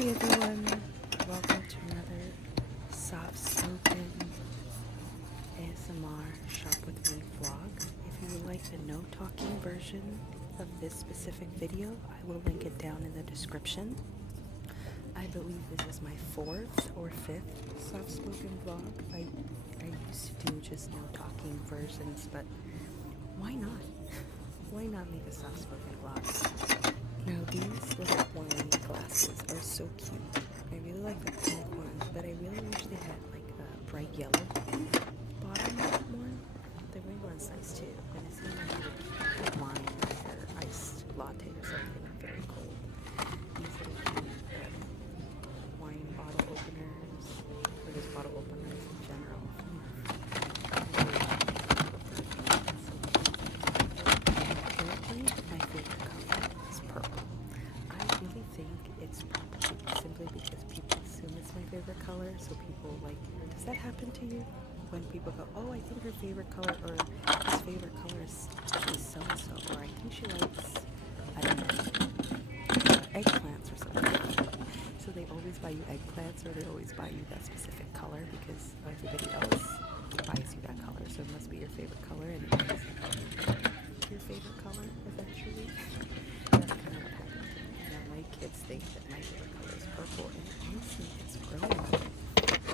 Hey everyone, welcome to another soft-spoken ASMR Shop With Me vlog. If you would like the no-talking version of this specific video, I will link it down in the description. I believe this is my 4th or 5th soft-spoken vlog. I used to do just no-talking versions, but why not? Why not make a soft-spoken vlog? Now these little wine glasses are so cute. I really like the pink ones, but I really wish they had like a bright yellow bottom more. The green one's nice too, and it's even wine or iced latte or something very cold. These little cute wine bottle openers, or just bottle openers in general. Currently, my favorite color is purple. I really think it's probably simply because people assume it's my favorite color, so people like, does that happen to you? When people go, oh, I think her favorite color, or his favorite color is so-and-so, or I think she likes, I don't know, eggplants or something. So they always buy you eggplants, or they always buy you that specific color because everybody else buys you that color, so it must be your favorite color, and it is your favorite color eventually. That's kind of what happened to me. Now my kids think that my favorite color is purple, and honestly, it's growing on me.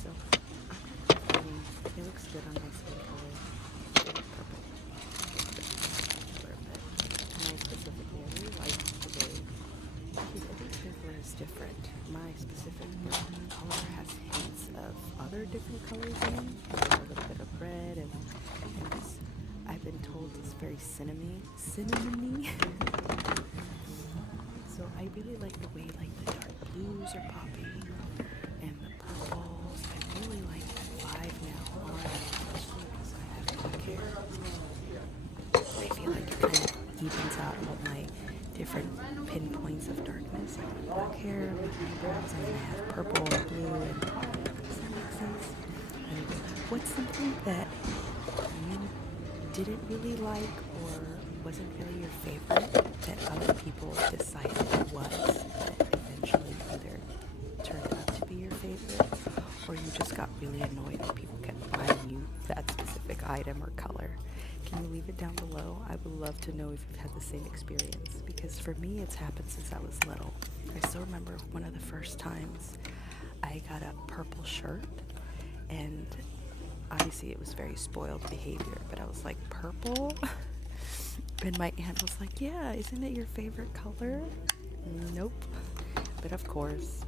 So, I mean, it looks good on my skin color. Purple. And I specifically, I really like the way, because every skin color is different. My specific color has hints of other different colors in it. A little bit of red, and it's, I've been told it's very cinnamony. So I really like the way like the dark blues are popping and the purples. I really like that vibe now, especially because I have black hair. I feel like it kind of evens out all my different pinpoints of darkness. I have black hair with eyebrows, and then I have purple and blue. And does that make sense? And what's something that you didn't really like or wasn't really your favorite that other people decided it was, that eventually either turned out to be your favorite, or you just got really annoyed that people kept buying you that specific item or color? Can you leave it down below? I would love to know if you've had the same experience, because for me it's happened since I was little. I still remember one of the first times I got a purple shirt, and obviously it was very spoiled behavior, but I was like, purple? And my aunt was like, yeah, isn't it your favorite color? Nope. But of course,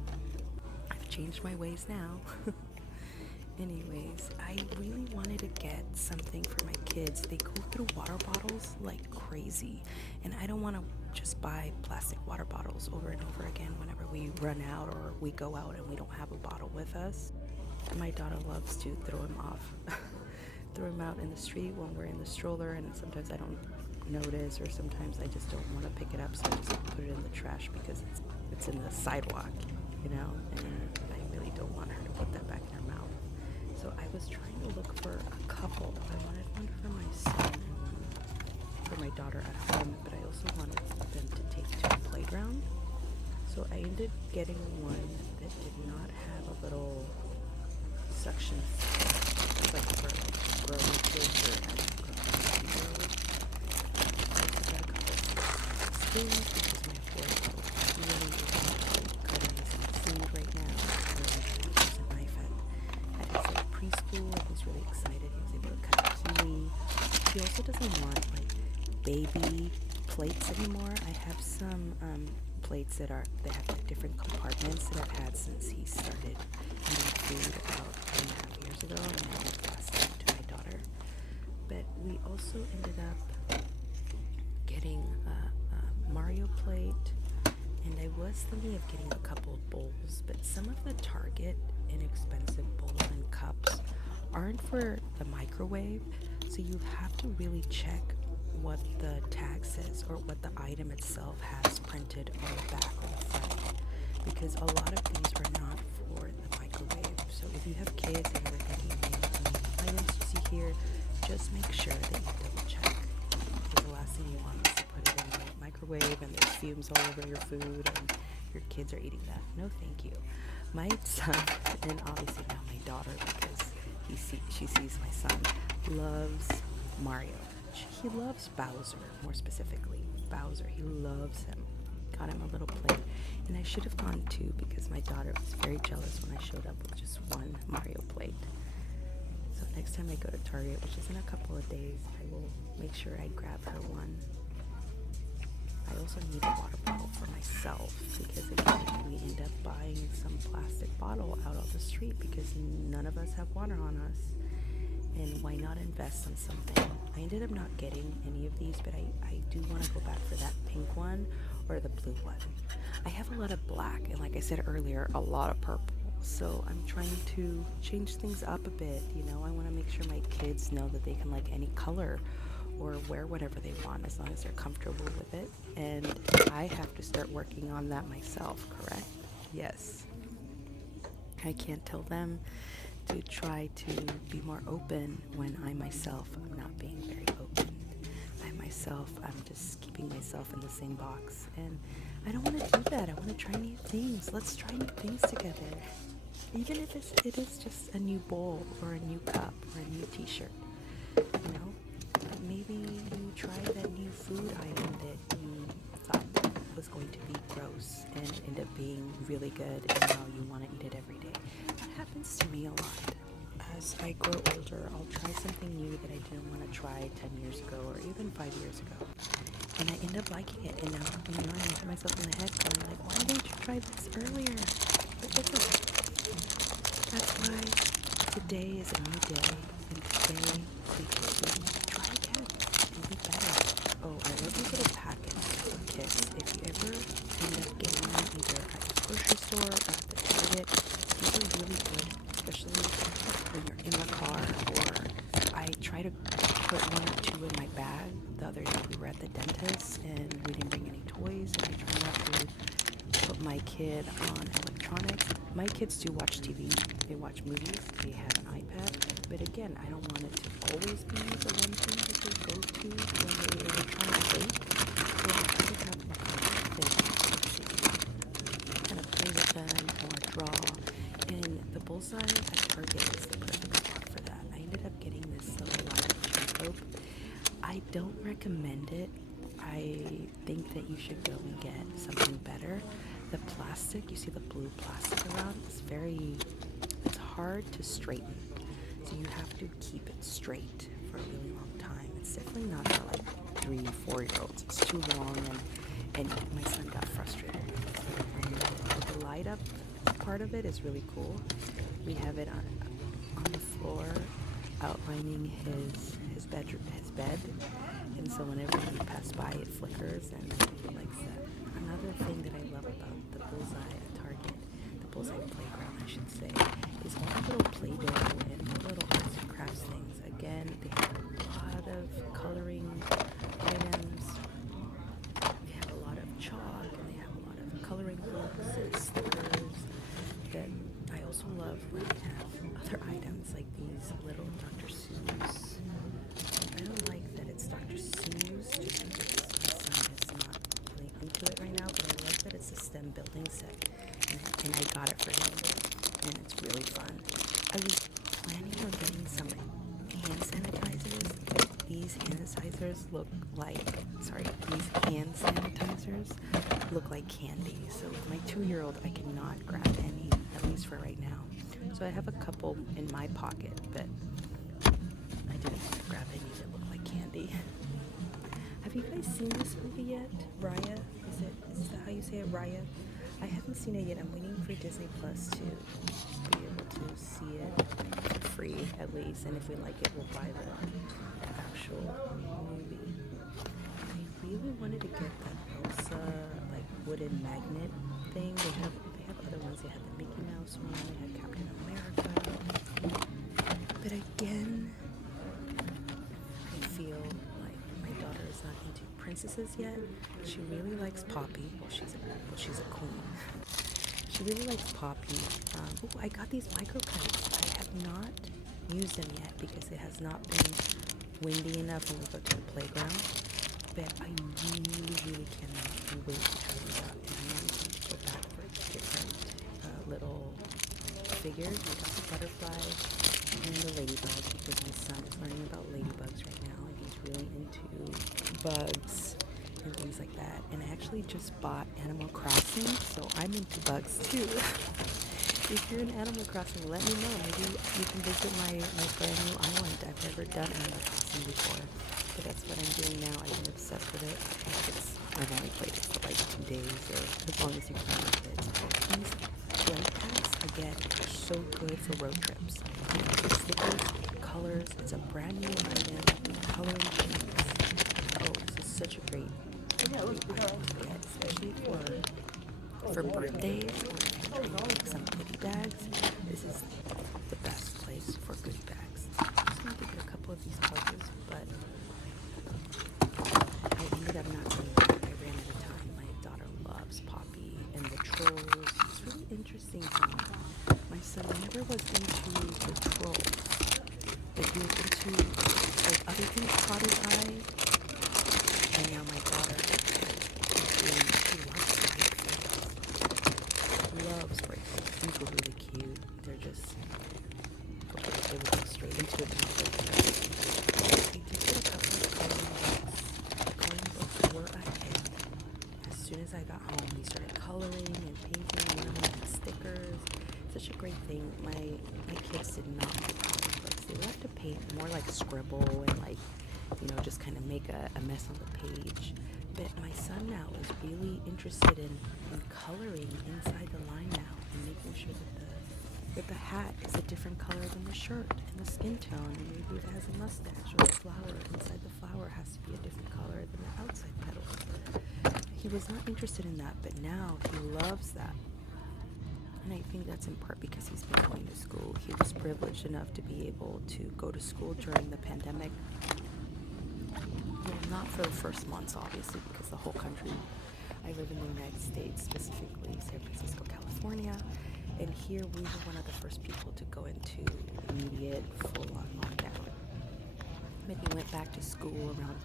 I've changed my ways now. Anyways, I really wanted to get something for my kids. They go through water bottles like crazy, and I don't want to just buy plastic water bottles over and over again whenever we run out or we go out and we don't have a bottle with us. My daughter loves to throw him off, throw him out in the street when we're in the stroller, and sometimes I don't notice, or sometimes I just don't want to pick it up, so I just put it in the trash because it's in the sidewalk, you know, and I really don't want her to put that back in her mouth. So I was trying to look for a couple. I wanted one for my son and one for my daughter at home, but I also wanted them to take to the playground. So I ended getting one that did not have a little suction, like for like growing kids or spoons, because my fork really is cutting some food right now. So there's a knife at his preschool, and he's really excited. He was able to cut a kiwi. He also doesn't want like baby plates anymore. I have some plates that have like different compartments that I've had since he started eating food about 2.5 years ago, and now I passed them to my daughter. But we also ended up getting a Mario plate, and I was thinking of getting a couple of bowls, but some of the Target inexpensive bowls and cups aren't for the microwave, so you have to really check what the tag says or what the item itself has printed on the back or the front, because a lot of these are not for the microwave. So if you have kids and you're thinking of items you see here, just make sure that you double check, because the last thing you want is to put it in the microwave and there's fumes all over your food, and your kids are eating that. No, thank you. My son, and obviously now my daughter, because she sees my son, loves Mario. He loves Bowser, more specifically. Bowser, he loves him. Got him a little plate. And I should have gone two because my daughter was very jealous when I showed up with just one Mario plate. So next time I go to Target, which is in a couple of days, I will make sure I grab her one. I also need a water bottle for myself because again, we end up buying some plastic bottle out on the street because none of us have water on us. And why not invest in something? I ended up not getting any of these, but I do want to go back for that pink one or the blue one. I have a lot of black and, like I said earlier, a lot of purple. So I'm trying to change things up a bit. You know, I want to make sure my kids know that they can like any color or wear whatever they want as long as they're comfortable with it. And I have to start working on that myself, correct? Yes. I can't tell them to try to be more open when I myself am not being very open. I'm just keeping myself in the same box. And I don't want to do that. I want to try new things. Let's try new things together. Even if it is just a new bowl or a new cup or a new t-shirt. You know? Maybe you tried that new food item that you thought was going to be gross and ended up being really good and now you want to eat it every day. That happens to me a lot. As I grow older, I'll try something new that I didn't want to try 10 years ago or even 5 years ago. And I end up liking it. And now, I hit myself in the head going like, why didn't you try this earlier? But it's okay. That's why today is a new day. And today we can try again and be better. Oh, I love these little packets for kids. If you ever end up getting them either at the grocery store or at the Target, these are really good, especially when you're in the car, or I try to put one or two in my bag. The other day we were at the dentist and we didn't bring any toys, and I try not to put my kid on electronics. My kids do watch TV, they watch movies, they have an iPad, but again, I don't want it to always be the one thing that they go to when they are trying to wait. So I try to have more kind of play with them or draw. And the bullseye at Target is the perfect spot for that. I ended up getting this little live telescope. I don't recommend it. I think that you should go and get something better. The plastic, you see the blue plastic around, it's hard to straighten. So you have to keep it straight for a really long time. It's definitely not for like 3 or 4-year-olds. It's too long and my son got frustrated. So the light up part of it is really cool. We have it on the floor outlining his bed, and so whenever we pass by it flickers and he likes that. Another thing that I love about the bullseye at Target, the bullseye playground I should say, is all the little Play-Doh and all the little arts and crafts things. Again, they have a lot of coloring items, they have a lot of chalk, and they have a lot of coloring books and stickers. That I also love when they have other items like these little Dr. Seuss. I don't like that it's Dr. Seuss just because my son is not really into it right now, but I love that it's a STEM building set and I got it for him and it's really fun. I was planning on getting some hand sanitizers, but these hand sanitizers look look like candy. So with my 2-year-old, I cannot grab any, at least for right now. So I have a couple in my pocket, but I didn't want to grab any that look like candy. Have you guys seen this movie yet? Raya? Is that how you say it? Raya? I haven't seen it yet. I'm waiting for Disney Plus to be able to see it for free at least. And if we like it, we'll buy the actual movie. I really wanted to get that Elsa like wooden magnet thing. They have other ones. They have the Mickey Mouse one. They have Captain America. But again, I feel like my daughter is not into princesses yet. She really likes Poppy. Well, she's a queen. She really likes Poppy. I got these micro kites. I have not used them yet because it has not been windy enough when we go to the playground. But I really cannot wait to try these out. And I am going to go back figured we got the butterfly and the ladybug because my son is learning about ladybugs right now and he's really into bugs and things like that. And I actually just bought Animal Crossing, so I'm into bugs too. If you're in Animal Crossing, let me know. Maybe you can visit my brand new island. I've never done Animal Crossing before, but that's what I'm doing now. I've been obsessed with it. I've only played it for like 2 days or as long as you can with it. These play packs, again, are so good for road trips. Stickers, colors, it's a brand new item, coloring sheets. Oh, this is such a great item to get, especially for birthdays or if you're trying to make some goodie bags. This is the best place for goodie bags. I just wanted to get a couple of these puzzles, but I ended up not doing it. I ran out of time. My daughter loves Poppy and the trolls. It's really interesting how my son never was into the trolls, but he was into like other things caught his eye, and now my daughter loves break things. These were really cute. They're just they would go straight into a topic. I did get a couple of coloring books. The coloring books were a hit. As soon as I got home, we started coloring and painting. One of them had stickers. Such a great thing. My kids did not like coloring books. They love to paint more like scribble and like, just kind of make a mess on the page. But my son now is really interested in coloring inside the line now and making sure that the hat is a different color than the shirt and the skin tone, and maybe it has a mustache or a flower. Inside the flower has to be a different color than the outside petals. He was not interested in that, but now he loves that. And I think that's in part because he's been going to school. He was privileged enough to be able to go to school during the pandemic. Well, not for the first months, obviously, because the whole country, I live in the United States, specifically San Francisco, California, and here we were one of the first people to go into immediate full-on lockdown. But he went back to school around,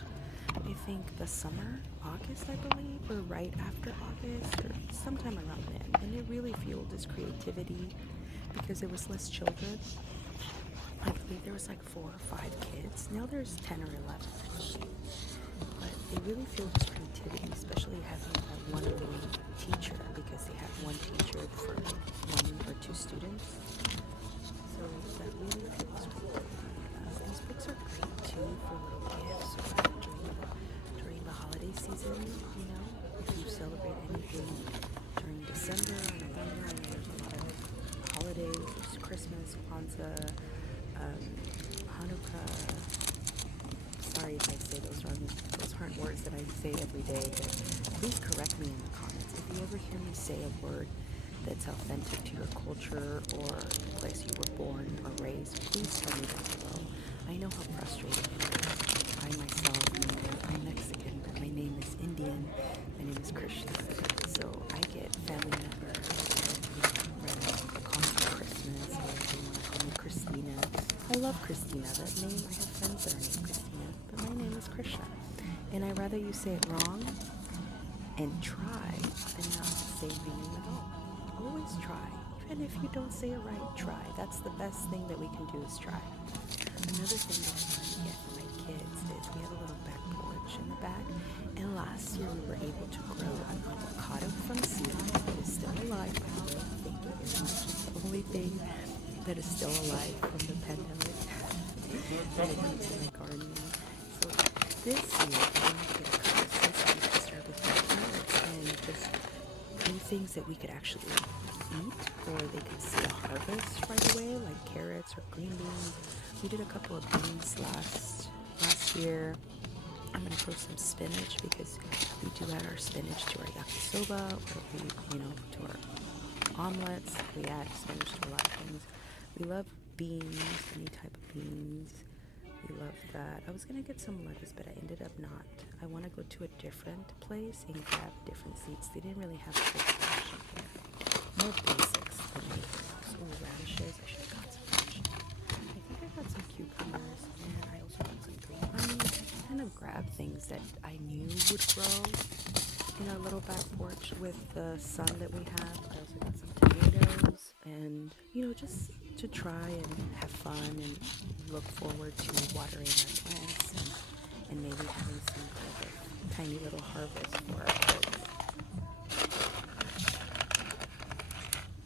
I think, the summer, August, I believe, or right after August, or sometime around then, and it really fueled his creativity because there was less children. I believe there was like 4 or 5 kids. Now there's 10 or 11, I believe. But it really fueled his creativity, especially having a one-on-one teacher, because they have one teacher for 1 or 2 students. So that really fuels creativity. These books are great too for little gifts or during the holiday season. If you celebrate anything during December or November, and there's a lot of holidays. There's Christmas, Kwanzaa. Hanukkah. Sorry if I say those wrong. Those aren't words that I say every day, but please correct me in the comments. If you ever hear me say a word that's authentic to your culture or the place you were born or raised, please tell me down below. I know how frustrating it is. I myself, I'm Mexican, but my name is Indian. My name is Krishna. So I get family members that call me Christmas, or they want to call me Christina. I love Christina, that name. I have friends that are named Christina, but my name is Krishna. And I'd rather you say it wrong and try than not say my name at all. Always try. Even if you don't say it right, try. That's the best thing that we can do is try. Another thing that I'm trying to get for my kids is we have a little back porch in the back, and last year we were able to grow an avocado from seed. It is still alive, by the way. Thank you very much. It's the only thing that is still alive from the pandemic when it comes to my gardening. So this year I want to get a couple of seeds to start with my carrots and just do things that we could actually eat, or they could see a harvest right away, like carrots or green beans. We did a couple of beans last year. I'm going to grow some spinach because we do add our spinach to our yakisoba, or we, to our omelets. We add spinach to a lot of things. We love beans, any type of beans. We love that. I was going to get some lettuce, but I ended up not. I want to go to a different place and grab different seeds. They didn't really have a good selection here. More basics than anything else. Oh, radishes. I should have got some radishes. I think I got some cucumbers, and I also got some green onions. I kind of grabbed things that I knew would grow in our little back porch with the sun that we have. I also got some tomatoes and and just to try and have fun and look forward to watering our plants and maybe having some type of tiny little harvest for our kids.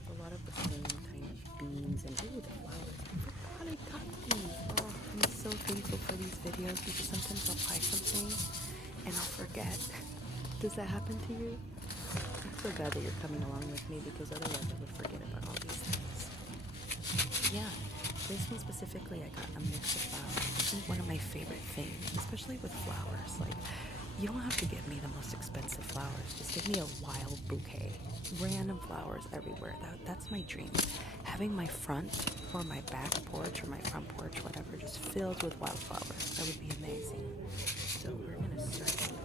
A lot of the same kind of beans and the flowers. I forgot I got these. Oh, I'm so thankful for these videos because sometimes I'll buy something and I'll forget. Does that happen to you? I'm so glad that you're coming along with me because otherwise I would forget about all these things. Yeah, this one specifically, I got a mix of flowers. This is one of my favorite things, especially with flowers. Like, you don't have to give me the most expensive flowers. Just give me a wild bouquet. Random flowers everywhere. That's my dream. Having my front or my back porch or my front porch, whatever, just filled with wildflowers. That would be amazing. So we're going to start with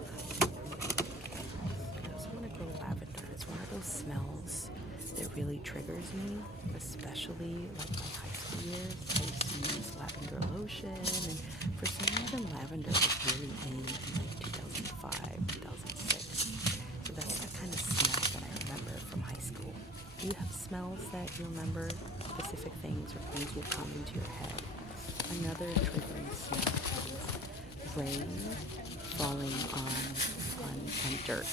I also want to grow lavender. It's one of those smells that really triggers me, especially like my high school years. I used to use lavender lotion, and for some reason lavender was really in like 2005, 2006. So that's that kind of smell that I remember from high school. Do you have smells that you remember, specific things or things will come into your head? Another triggering smell is rain falling on dirt.